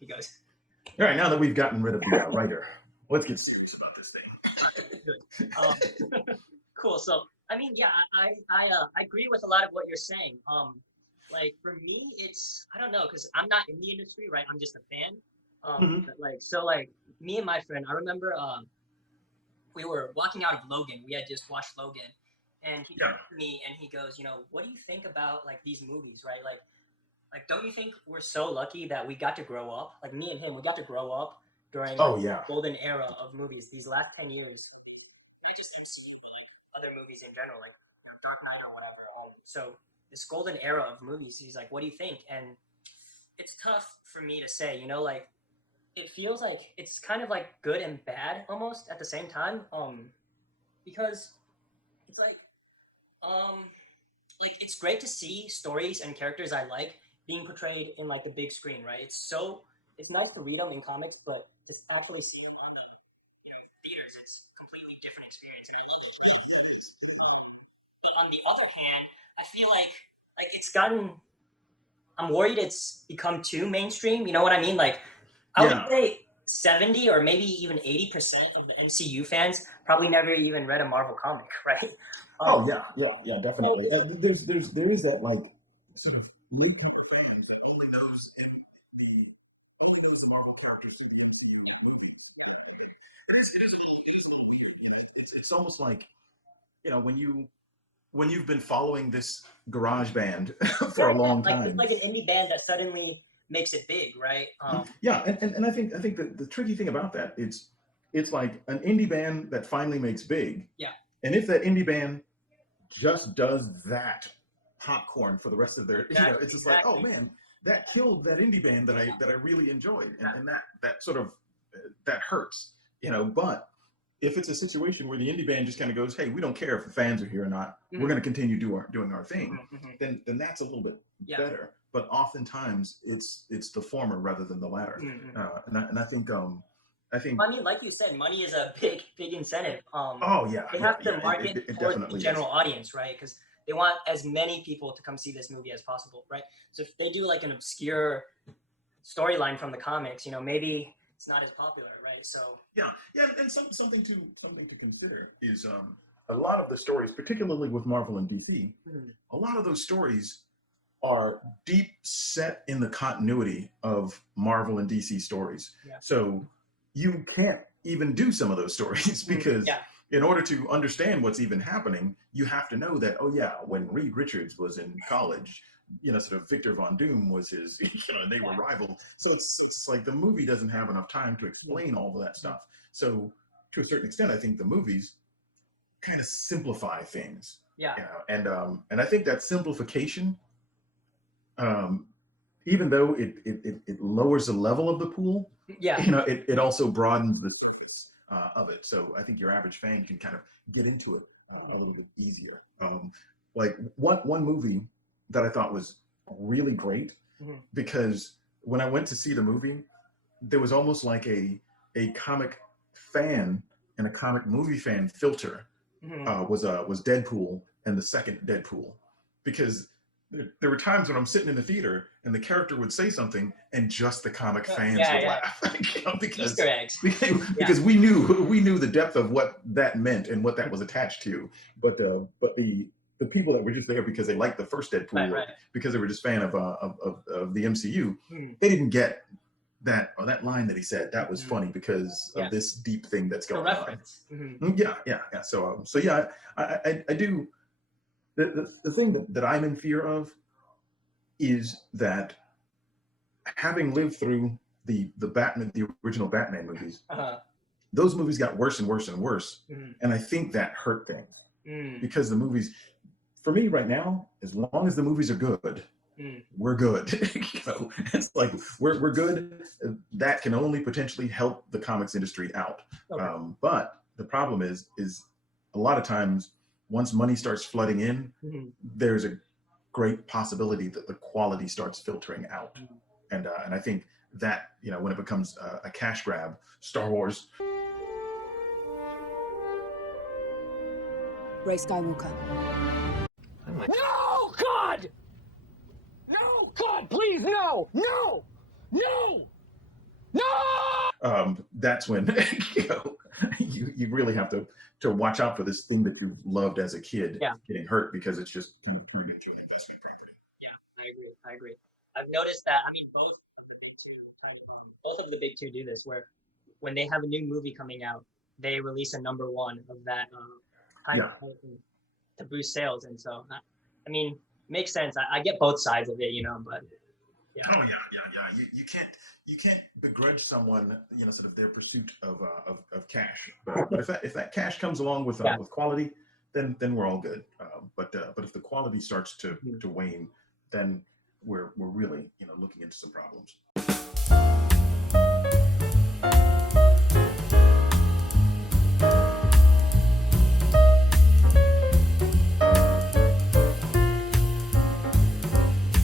He goes. All right, now that we've gotten rid of the writer, let's get serious about this thing. Cool. So I mean, yeah, I agree with a lot of what you're saying. Like for me, it's I don't know because I'm not in the industry, right? I'm just a fan. But like so, like me and my friend, I remember we were walking out of Logan. We had just watched Logan, and he came to me and he goes, what do you think about like these movies, right? Like, don't you think we're so lucky that we got to grow up? Like me and him, we got to grow up during the golden era of movies. These last 10 years, not just MCU, other movies in general, like Dark Knight or whatever. So this golden era of movies, he's like, "What do you think?" And it's tough for me to say, like it feels like it's kind of like good and bad almost at the same time. Because it's like it's great to see stories and characters I like being portrayed in like the big screen, right? It's nice to read them in comics, but to actually see them on the theaters, it's a completely different experience. But on the other hand, I feel like it's gotten. I'm worried it's become too mainstream. You know what I mean? Like I would say 70 or maybe even 80% of the MCU fans probably never even read a Marvel comic, right? Yeah, definitely. There is that like sort of new group of fans that only knows the Marvel characters through the movies. It's almost like when you've been following this garage band for a long time. It's like an indie band that suddenly makes it big, right? And I think that the tricky thing about that it's like an indie band that finally makes big. Yeah. And if that indie band just does that popcorn for the rest of their, it's just like, oh man, that killed that indie band that I really enjoyed, and that sort of that hurts, But if it's a situation where the indie band just kind of goes, hey, we don't care if the fans are here or not, we're going to continue doing our thing, then that's a little bit better. But oftentimes it's the former rather than the latter, and I think. I mean, like you said, money is a big incentive. They have to market it for the general audience, right? Because they want as many people to come see this movie as possible, right? So if they do like an obscure storyline from the comics, maybe it's not as popular, right? So and something to consider is a lot of the stories, particularly with Marvel and DC, a lot of those stories are deep set in the continuity of Marvel and DC stories. So you can't even do some of those stories because in order to understand what's even happening, you have to know that, when Reed Richards was in college, sort of Victor Von Doom was his, they were rivals. So it's like the movie doesn't have enough time to explain all of that stuff. So to a certain extent, I think the movies kind of simplify things. And I think that simplification, even though it lowers the level of the pool, it also broadens the surface of it. So I think your average fan can kind of get into it a little bit easier. Like one movie that I thought was really great, because when I went to see the movie, there was almost like a comic fan and a comic movie fan filter was Deadpool and the second Deadpool, because there were times when I'm sitting in the theater and the character would say something and just the comic fans would laugh, because Easter eggs. Because we knew the depth of what that meant and what that was attached to, but the people that were just there because they liked the first Deadpool, or because they were just fan of the MCU, they didn't get that line that he said that was funny because of this deep thing that's going on. So I do. The thing that I'm in fear of is that, having lived through the original Batman movies, those movies got worse and worse and worse, and I think that hurt things, because the movies, for me right now, as long as the movies are good, we're good. It's like we're good. That can only potentially help the comics industry out. But the problem is a lot of times, once money starts flooding in, there's a great possibility that the quality starts filtering out. And I think that, when it becomes a cash grab, Star Wars. Rey Skywalker. No, God! No, God, please, no! No! No! That's when you really have to watch out for this thing that you loved as a kid getting hurt, because it's just turned into an investment property. Yeah, I agree. I've noticed that. I mean, both of the big two do this, where when they have a new movie coming out, they release a number one of that to boost sales. And so, I mean, makes sense. I get both sides of it, but yeah. Oh yeah. You can't begrudge someone, sort of their pursuit of cash. But if that cash comes along with quality, then we're all good. But if the quality starts to wane, then we're really looking into some problems.